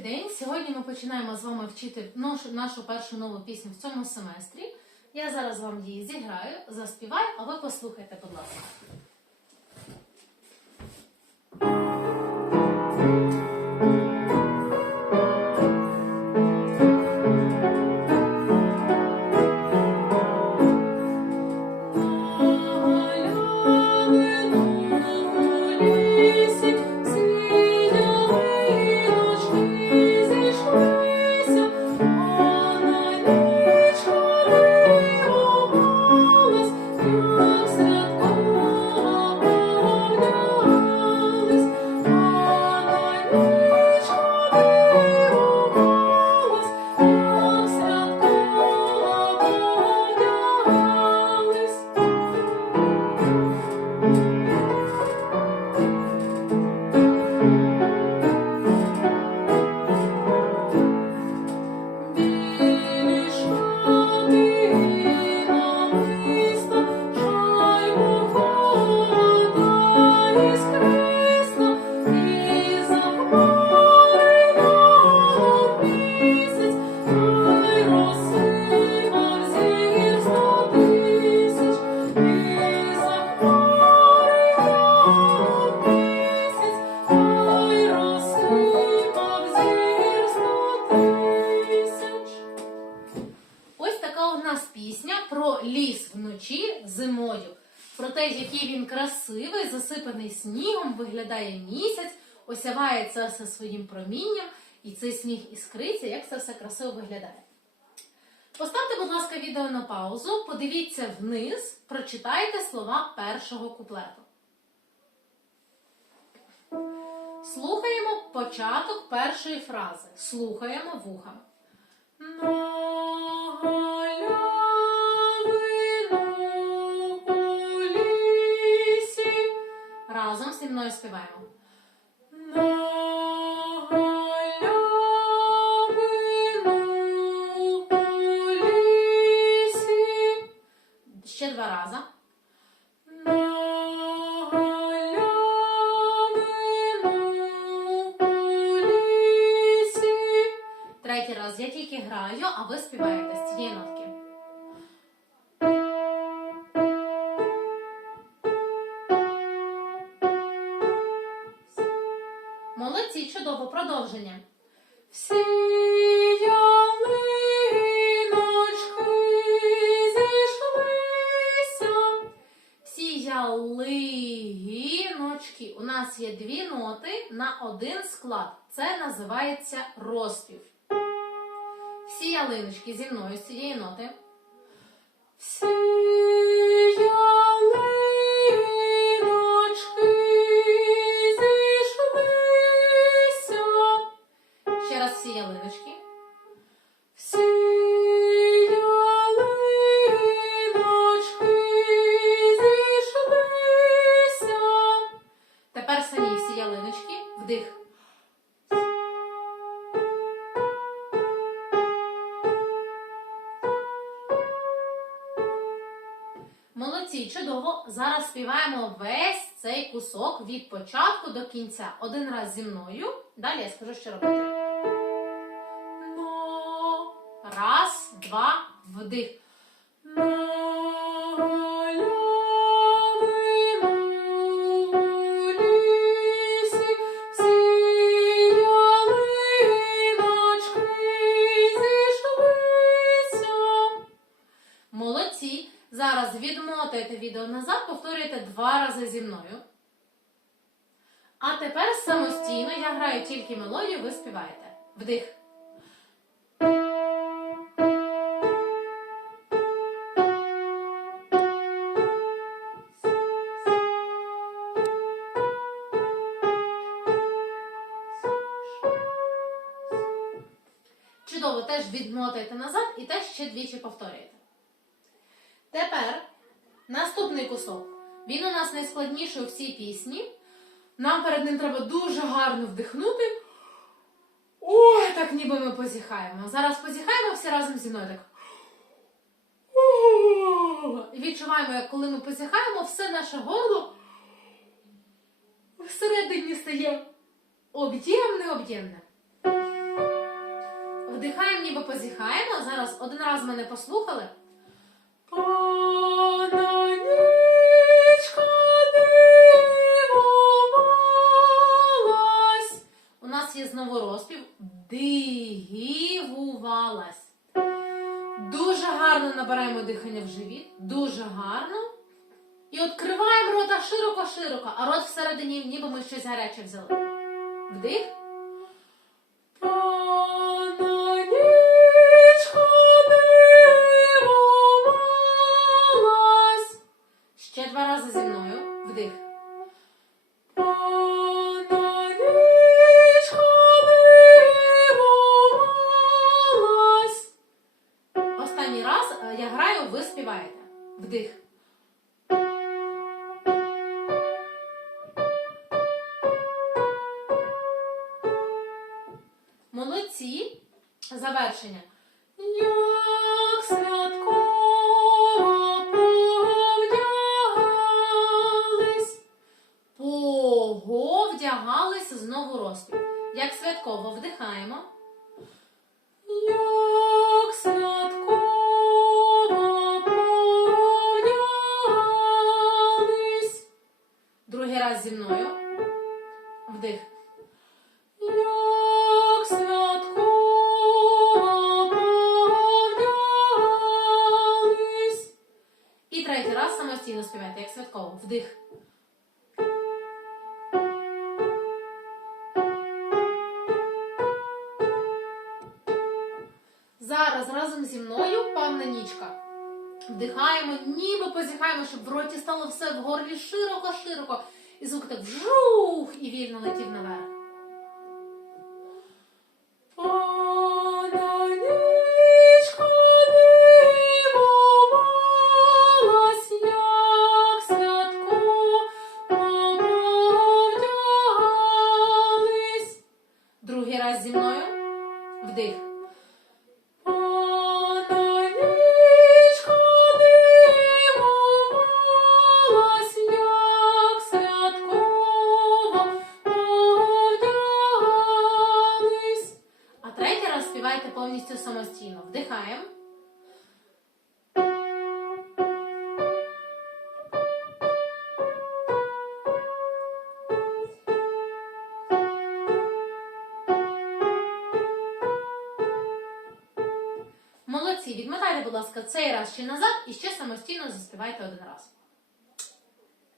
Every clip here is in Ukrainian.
день! Сьогодні ми починаємо з вами вчити нашу, першу нову пісню в цьому семестрі. Я зараз вам її зіграю, заспіваю, а ви послухайте, будь ласка. Про те, який він красивий, засипаний снігом, виглядає місяць, осявається все своїм промінням, і цей сніг іскриться, як це все красиво виглядає. Поставте, будь ласка, відео на паузу, подивіться вниз, прочитайте слова першого куплету. Слухаємо початок першої фрази. Слухаємо вухами. Мною співаємо. Ще два рази. Молодці, чудово, продовження. Всі ялиночки зійшлися. Всі ялиночки. У нас є дві ноти на один склад. Це називається розпів. Всі ялиночки зі мною з цієї ноти. Всі всі ялиночки. Всі ялиночки зійшлися. Тепер самі всі ялиночки. Вдих. Молодці, чудово. Зараз співаємо весь цей кусок від початку до кінця. Один раз зі мною. Далі я скажу, що робити. Два, вдих. Молодці. Зараз відмотуєте відео назад, повторюєте два рази зі мною. А тепер самостійно я граю тільки мелодію, ви співаєте. Вдих. Теж відмотуєте назад і теж ще двічі повторюєте. Тепер наступний кусок. Він у нас найскладніший у всій пісні. Нам перед ним треба дуже гарно вдихнути. Ой, так ніби ми позіхаємо. Зараз позіхаємо всі разом зі мною так. І відчуваємо, як коли ми позіхаємо, все наше горло всередині стає об'ємне, об'ємне. Вдихаємо, ніби позіхаємо. Зараз один раз мене послухали. Пана нічка дивувалась. У нас є знову розпів. Дивувалась. Дуже гарно набираємо дихання в живіт. Дуже гарно. І відкриваємо рота широко-широко, а рот всередині, ніби ми щось гаряче взяли. Вдих. Другий раз зі мною. Вдих. Як. І третій раз самостійно співайте, як святково. Вдих. Зараз разом зі мною панна нічка. Вдихаємо, ніби позіхаємо, щоб в роті стало все в горлі широко-широко. І звук так вжух і вільно летів наверх. Молодці, відмотайте, будь ласка, цей раз ще назад і ще самостійно заспівайте один раз.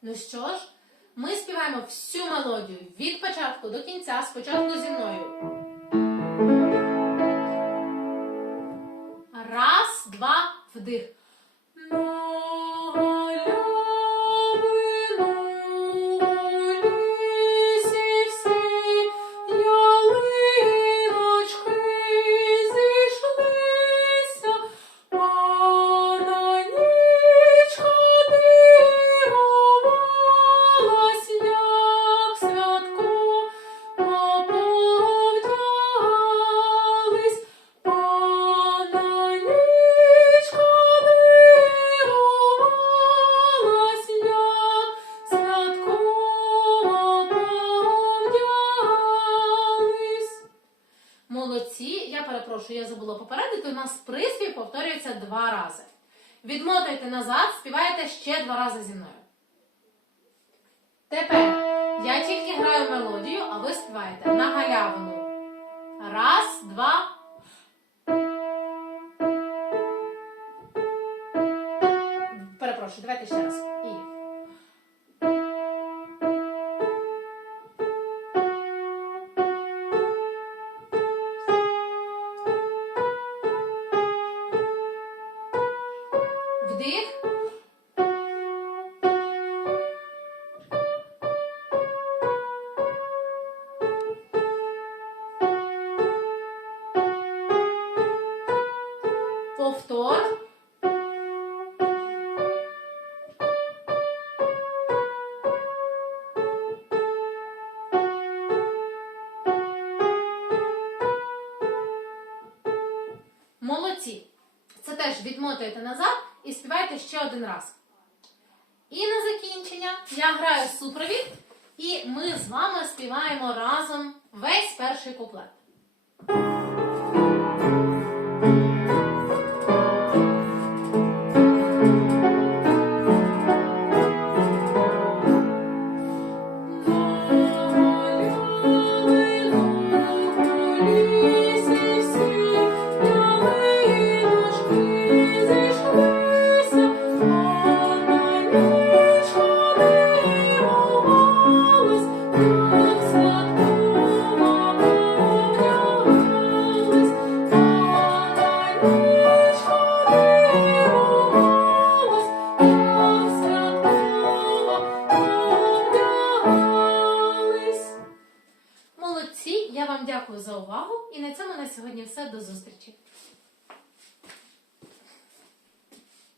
Ну що ж, ми співаємо всю мелодію від початку до кінця, спочатку зі мною. Раз, два, вдих. Повторюється два рази. Відмотуйте назад, співайте ще два рази зі мною. Тепер я тільки граю мелодію, а ви співаєте на галявину. Раз, два. Перепрошую, давайте ще раз. Теж назад і співайте ще один раз. І на закінчення я граю супровід, і ми з вами співаємо разом весь перший куплет.